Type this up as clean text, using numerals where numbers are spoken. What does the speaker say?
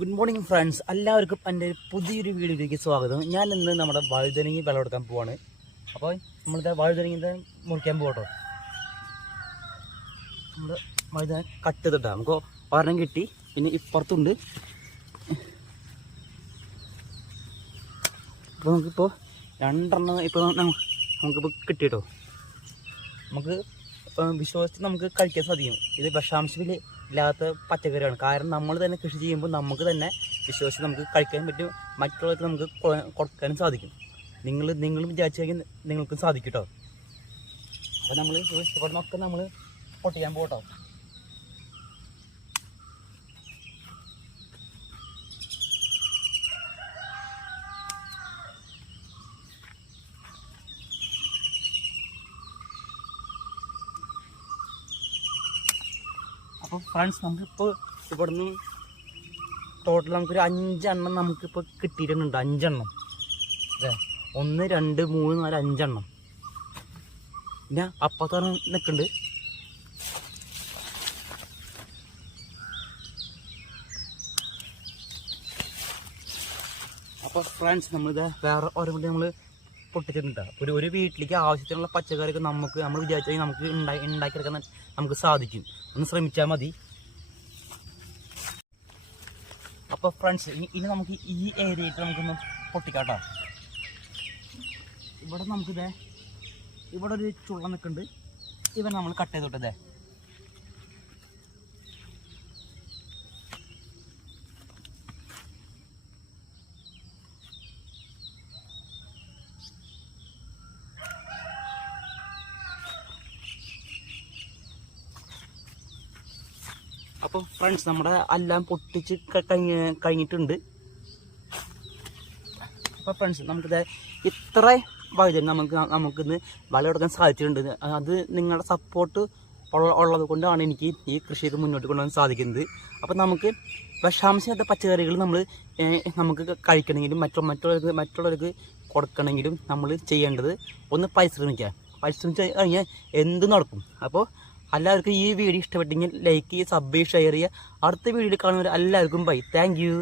Good morning friends, എല്ലാവർക്കും എൻ്റെ പുതിയൊരു വീഡിയോയിലേക്ക് സ്വാഗതം. ഞാൻ ഇന്ന് നമ്മുടെ വഴുതനങ്ങി വിളവെടുക്കാൻ പോവാണ്. അപ്പോൾ നമ്മളിത് വഴുതനങ്ങിൻ്റെ മുറിക്കാൻ പോകട്ടോ. നമ്മൾ വഴുതന കട്ട് ചെയ്തിട്ടാണ് നമുക്ക് ഒരെണ്ണം കിട്ടി. പിന്നെ ഇപ്പുറത്തുണ്ട്. അപ്പോൾ നമുക്കിപ്പോൾ രണ്ടെണ്ണം ഇപ്പോൾ നമുക്കിപ്പോൾ കിട്ടിയിട്ടോ. നമുക്ക് വിശ്വസിച്ച് നമുക്ക് കഴിക്കാൻ സാധിക്കും. ഇത് വിഷാംശമില്ല ഇല്ലാത്ത പച്ചക്കറിയാണ്. കാരണം നമ്മൾ തന്നെ കൃഷി ചെയ്യുമ്പോൾ നമുക്ക് തന്നെ വിശ്വസിച്ച് നമുക്ക് കഴിക്കാൻ പറ്റും, മറ്റുള്ളവർക്ക് നമുക്ക് കൊടുക്കാനും സാധിക്കും. നിങ്ങൾ വിചാരിച്ചു കഴിഞ്ഞാൽ നിങ്ങൾക്കും സാധിക്കും കേട്ടോ. അപ്പോൾ നമ്മൾ ഇവിടുന്നൊക്കെ നമ്മൾ പൊട്ടിക്കാൻ പോകട്ടോ. അപ്പോൾ ഫ്രണ്ട്സ്, നമുക്കിപ്പോൾ ഇവിടുന്ന് ടോട്ടൽ നമുക്കൊരു 5 എണ്ണം നമുക്കിപ്പോൾ കിട്ടിയിട്ടുണ്ട്. 5 എണ്ണം അല്ലേ, 1 2 3 4 5 എണ്ണം. പിന്നെ അപ്പത്താണ് നിൽക്കുന്നുണ്ട്. അപ്പോൾ ഫ്രണ്ട്സ്, നമ്മളിത് വേറെ ഓരോ കൂടി നമ്മൾ പൊട്ടിച്ചിട്ടുണ്ട്. ഒരു വീട്ടിലേക്ക് ആവശ്യത്തിനുള്ള പച്ചക്കറിയൊക്കെ നമ്മൾ വിചാരിച്ചാൽ നമുക്ക് ഉണ്ടാക്കിയെടുക്കാൻ നമുക്ക് സാധിക്കും. ഒന്ന് ശ്രമിച്ചാൽ മതി. അപ്പോൾ ഫ്രണ്ട്സ്, ഇനി നമുക്ക് ഈ ഏരിയയിട്ട് നമുക്കൊന്ന് പൊട്ടിക്കാട്ടോ. ഇവിടെ ഇവിടെ ഒരു ചുള്ള നിൽക്കുന്നുണ്ട്. ഇവൻ നമ്മൾ കട്ട് ചെയ്തോട്ടേ. അപ്പോൾ ഫ്രണ്ട്സ്, നമ്മുടെ എല്ലാം പൊട്ടിച്ച് കഴിഞ്ഞിട്ടുണ്ട്. അപ്പോൾ ഫ്രണ്ട്സ്, നമുക്കിത് ഇത്ര വഴുതന നമുക്കിന്ന് വിളവെടുക്കാൻ സാധിച്ചിട്ടുണ്ട്. അത് നിങ്ങളുടെ സപ്പോർട്ട് ഉള്ളത് കൊണ്ടാണ് എനിക്ക് ഈ കൃഷി ചെയ്ത് മുന്നോട്ട് കൊണ്ടുപോകാൻ സാധിക്കുന്നത്. അപ്പോൾ നമുക്ക് വിഷാംശമില്ലാത്ത പച്ചക്കറികൾ നമുക്ക് കഴിക്കണമെങ്കിലും മറ്റുള്ളവർക്ക് കൊടുക്കണമെങ്കിലും നമ്മൾ ചെയ്യേണ്ടത് ഒന്ന് പരിശ്രമിച്ച് കഴിഞ്ഞാൽ എന്ത് നടക്കും. അപ്പോൾ എല്ലാവർക്കും ഈ വീഡിയോ ഇഷ്ടപ്പെട്ടെങ്കിൽ ലൈക്ക് ചെയ്യുക, സബ് ചെയ്യുക, ഷെയർ ചെയ്യുക. അടുത്ത വീഡിയോയിൽ കാണുന്നവർ എല്ലാവർക്കും ബൈ. Thank you.